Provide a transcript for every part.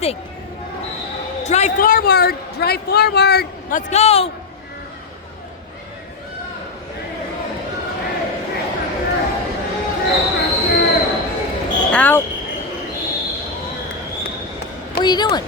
something. Drive forward. Drive forward. Let's go. Out. What are you doing?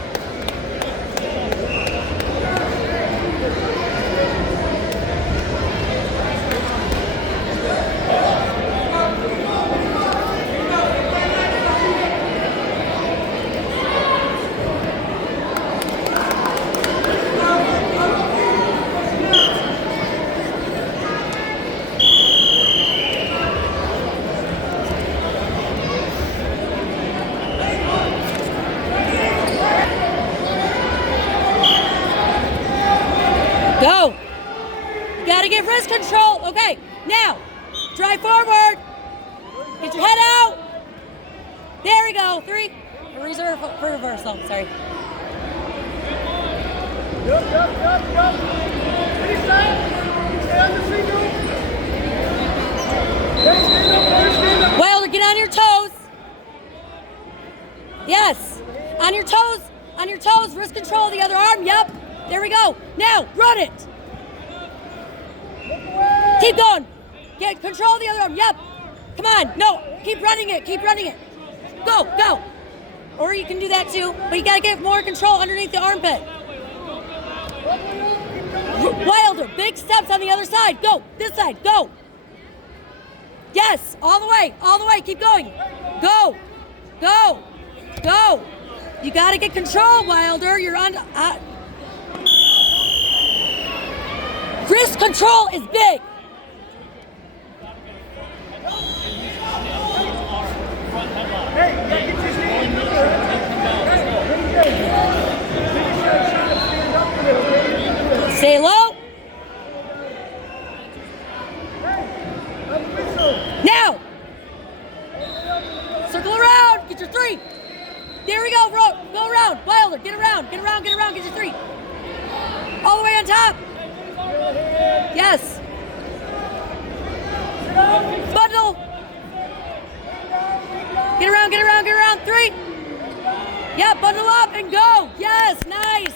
Go. You gotta get wrist control. Okay, now, drive forward. Get your head out. There we go. 3. Reserve for reversal. Sorry. Yup. Stay on the single. Stand up. Wilder, get on your toes. Yes. On your toes. On your toes. Wrist control the other arm. Yep. There we go. Now, run it. Keep going. Get control of the other arm. Yep. Come on. No. Keep running it. Keep running it. Go. Go. Or you can do that too, but you got to get more control underneath the armpit. Wilder, big steps on the other side. Go. This side. Go. Yes. All the way. All the way. Keep going. Go. Go. Go. You got to get control, Wilder. You're on... wrist control is big. Stay low. Now. Circle around. Get your 3. There we go. Go around. Wilder, get around. Get around. Get around. Get your 3. All the way on top. Yes. Bundle. Get around, get around, get around. 3. Yeah, bundle up and go. Yes, nice.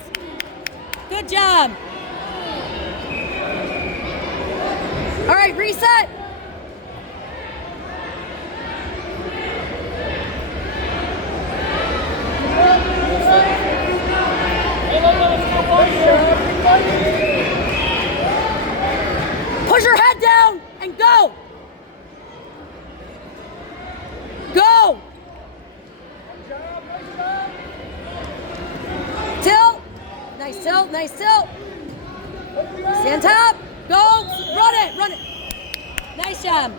Good job. All right, reset. Push your head down and go. Go. Tilt. Nice tilt, nice tilt. Stand top. Go. Run it, run it. Nice job.